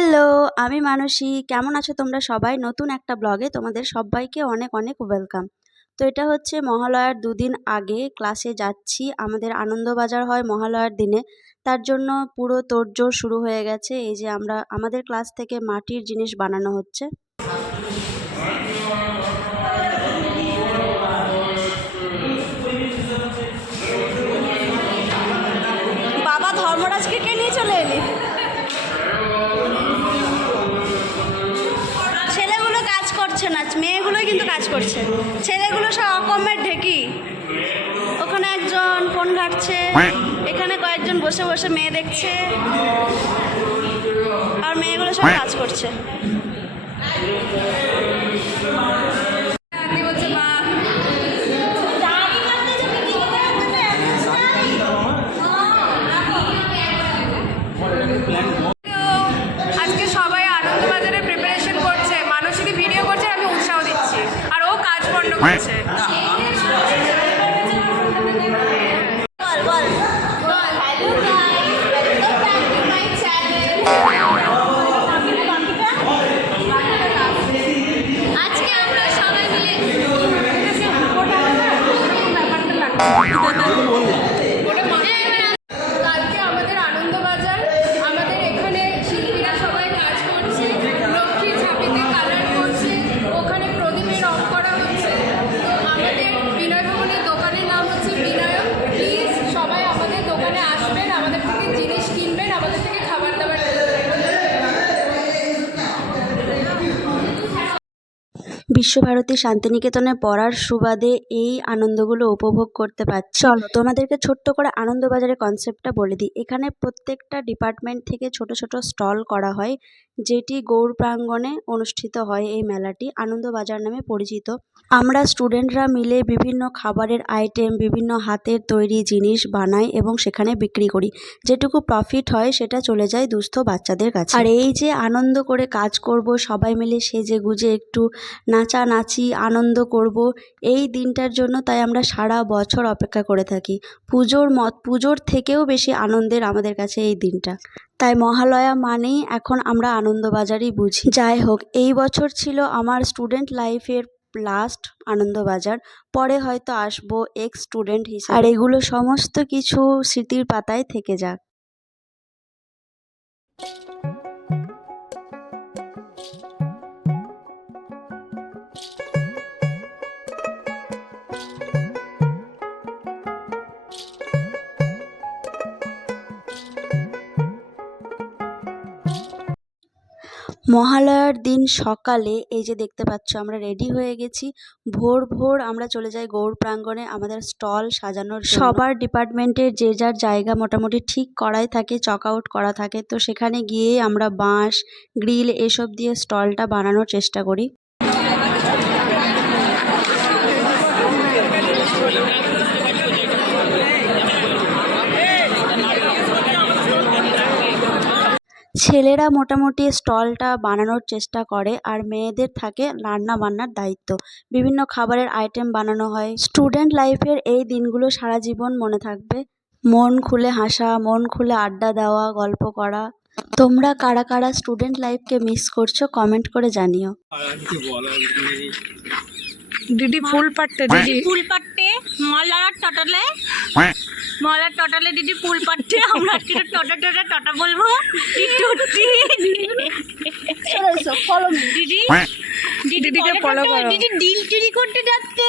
Hello, আমি মানসী। কেমন আছো তোমরা সবাই? নতুন একটা ব্লগে তোমাদের সব্বাইকে অনেক অনেক ওয়েলকাম। তো এটা হচ্ছে মহালয়ার ২ দিন আগে ক্লাসে যাচ্ছি। আমাদের আনন্দবাজার হয় মহালয়ার দিনে। তার জন্য পুরো তোড়জোড় শুরু হয়ে গেছে। এই যে আমাদের ক্লাস থেকে মাটির জিনিস বানানো হচ্ছে। বাবা ধর্মরাজকে কে নিয়ে চলে এলি? ছেলেগুলো কাজ করছে না, মেয়েগুলোই কিন্তু কাজ করছে। ছেলেগুলো সব অকম্মের ঢেকি। ওখানে একজন ফোন ঘাঁটছে, এখানে কয়েকজন বসে বসে মেয়ে দেখছে, আর মেয়েগুলো সব কাজ করছে। আজকে সবাই আনন্দবাজারে প্রিপারেশন করছে, মানসী ভিডিও করছে, আমি উৎসাহ দিচ্ছি, আর ও কাজ বন্ধ করছে। আজকে আমরা সবাই মিলে কালকে আমাদের আনন্দবাজার, আমাদের এখানে শিল্পীরা সবাই কাজ করছে, লক্ষ্মী ঝাঁপিতে কালার করছে, ওখানে প্রদীপে রং করা হচ্ছে। তো আমাদের বিনয় ভবনের দোকানের নাম হচ্ছে বিনয়ক। প্লিজ সবাই আমাদের দোকানে আসবেন, আমাদের থেকে জিনিস কিনবেন, আমাদের থেকে খাবার দাবার কিনবেন। বিশ্বভারতী শান্তিনিকেতনে পড়ার সুবাদে এই আনন্দগুলো উপভোগ করতে পারছি। চলো তোমাদেরকে ছোট্ট করে আনন্দবাজারের কনসেপ্টটা বলে দিই। এখানে প্রত্যেকটা ডিপার্টমেন্ট থেকে ছোট ছোট স্টল করা হয়, যেটি গৌড় প্রাঙ্গণে অনুষ্ঠিত হয়। এই মেলাটি আনন্দবাজার নামে পরিচিত। আমরা স্টুডেন্টরা মিলে বিভিন্ন খাবারের আইটেম, বিভিন্ন হাতের তৈরি জিনিস বানাই এবং সেখানে বিক্রি করি। যেটুকু প্রফিট হয় সেটা চলে যায় দুস্থ বাচ্চাদের কাছে। আর এই যে আনন্দ করে কাজ করব, সবাই মিলে সেজে গুজে একটু নাচানাচি আনন্দ করব, এই দিনটার জন্য তাই আমরা সারা বছর অপেক্ষা করে থাকি। পুজোর থেকেও বেশি আনন্দের আমাদের কাছে এই দিনটা। তাই মহালয়া মানেই এখন আমরা আনন্দবাজারই বুঝি। যাই হোক, এই বছর ছিল আমার স্টুডেন্ট লাইফের লাস্ট আনন্দবাজার। পরে হয়তো আসবো এক্স স্টুডেন্ট হিসেবে। আর এগুলো সমস্ত কিছু স্মৃতির পাতায় থেকে যাক। মহালয়ার দিন সকালে এই যে দেখতে পাচ্ছ আমরা রেডি হয়ে গেছি। ভোর ভোর আমরা চলে যাই গৌড় প্রাঙ্গণে আমাদের স্টল সাজানোর জন্য। সবার ডিপার্টমেন্টের যে যার জায়গা মোটামুটি ঠিক করাই থাকে, চক আউট করা থাকে। তো সেখানে গিয়ে আমরা বাঁশ, গ্রিল এসব দিয়ে স্টলটা বানানোর চেষ্টা করি। ছেলেরা মোটামুটি স্টলটা বানানোর চেষ্টা করে, আর মেয়েদের থাকে রান্না বান্নার দায়িত্ব। বিভিন্ন খাবারের আইটেম বানানো হয়। স্টুডেন্ট লাইফের এই দিনগুলো সারা জীবন মনে থাকবে। মন খুলে হাসা, মন খুলে আড্ডা দেওয়া, গল্প করা। তোমরা কারা কারা স্টুডেন্ট লাইফকে মিস করছো কমেন্ট করে জানিও। দিদি ফুল পাটতে, দিদি ফুল পাটতে মলার টটালে দিদি ফুল পাটতে। আমরা আজকে টটা বলবো। দিদিকে ফলো করো। দিদি ডিল চুরি করতে যাচ্ছে।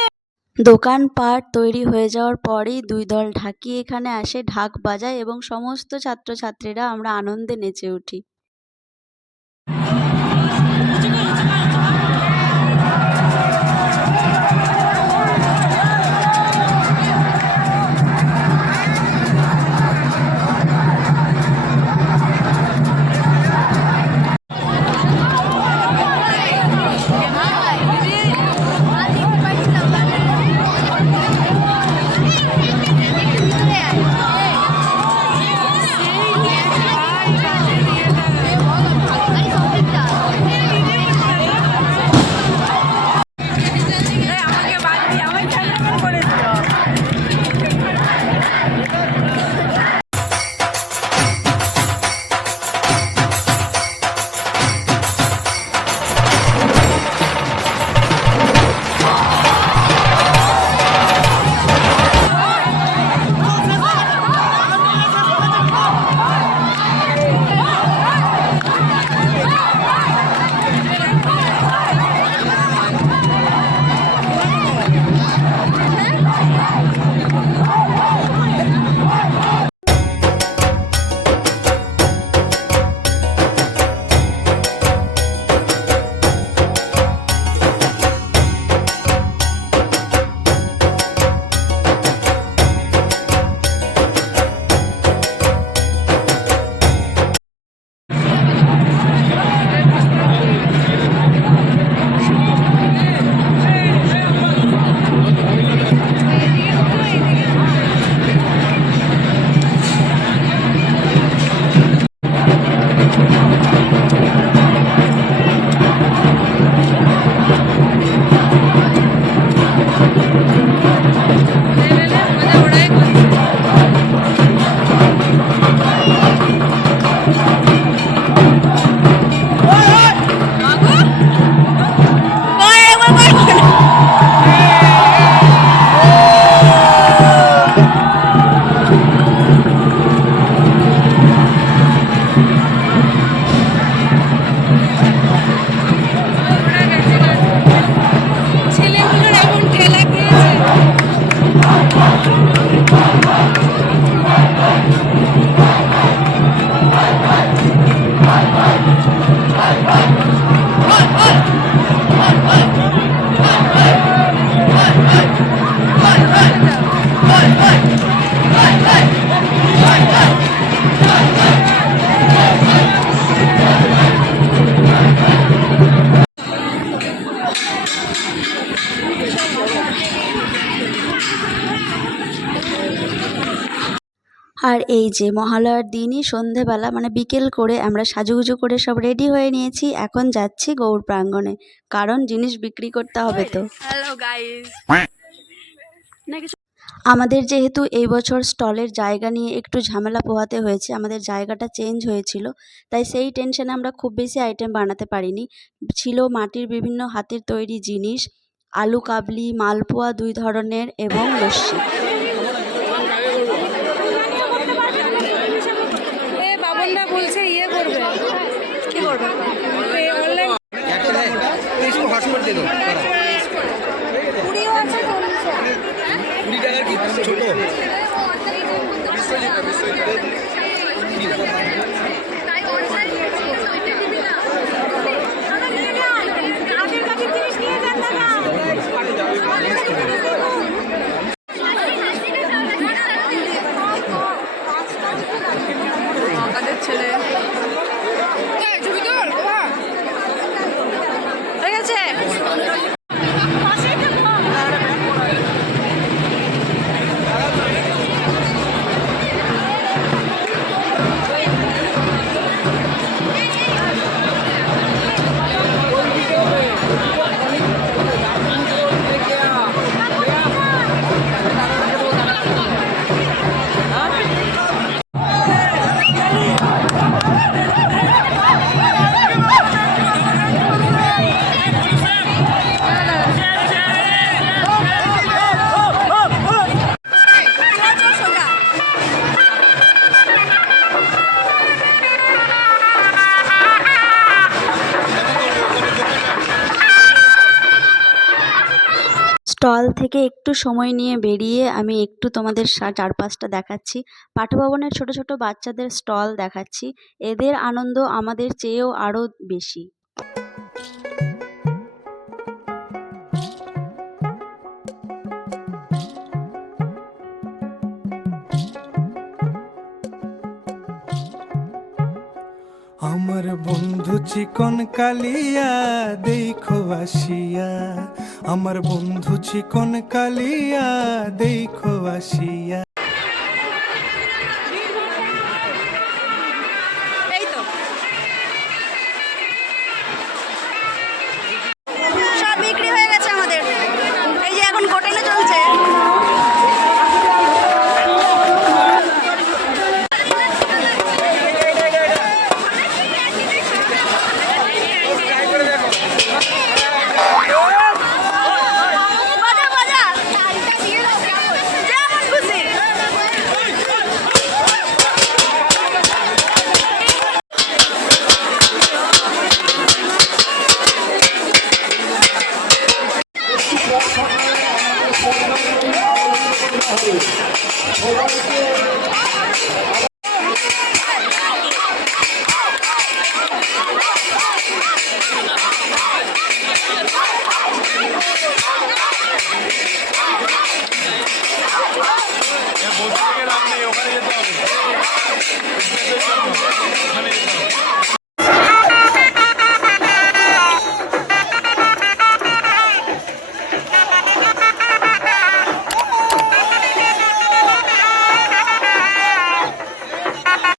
দোকানপাট তৈরি হয়ে যাওয়ার পরেই দুই দল ঢাকি এখানে আসে, ঢাক বাজায় এবং সমস্ত ছাত্রছাত্রীরা আমরা আনন্দে নেচে উঠি। এই যে মহালয়ার দিনই সন্ধেবেলা মানে বিকেল করে আমরা সাজুগুজু করে সব রেডি হয়ে নিয়েছি, এখন যাচ্ছি গৌড় প্রাঙ্গণে, কারণ জিনিস বিক্রি করতে হবে তো। Hello guys. আমাদের যেহেতু এই বছর স্টলের জায়গা নিয়ে একটু ঝামেলা পোহাতে হয়েছে, আমাদের জায়গাটা চেঞ্জ হয়েছিল, তাই সেই টেনশনে আমরা খুব বেশি আইটেম বানাতে পারিনি। ছিল মাটির বিভিন্ন হাতের তৈরি জিনিস, আলু কাবলি, মালপোয়া 2 ধরনের এবং লস্যি। বাবনদা বলছে ইয়ে করবে, কি করবে অনলাইন इसको हॉटस्पॉट दे दो 20 টাকা কি ছোট ছেলে ছবি তোল হয়ে গেছে। স্টল থেকে একটু সময় নিয়ে বেরিয়ে আমি একটু তোমাদের চারপাশটা দেখাচ্ছি। পাঠভবনের ছোট ছোট বাচ্চাদের স্টল দেখাচ্ছি, এদের আনন্দ আমাদের চেয়েও আরও বেশি। আমার বন্ধু চিকন কালিয়া দেখো আসিয়া, আমার বন্ধু চিকন কালিয়া দেখো আসিয়া।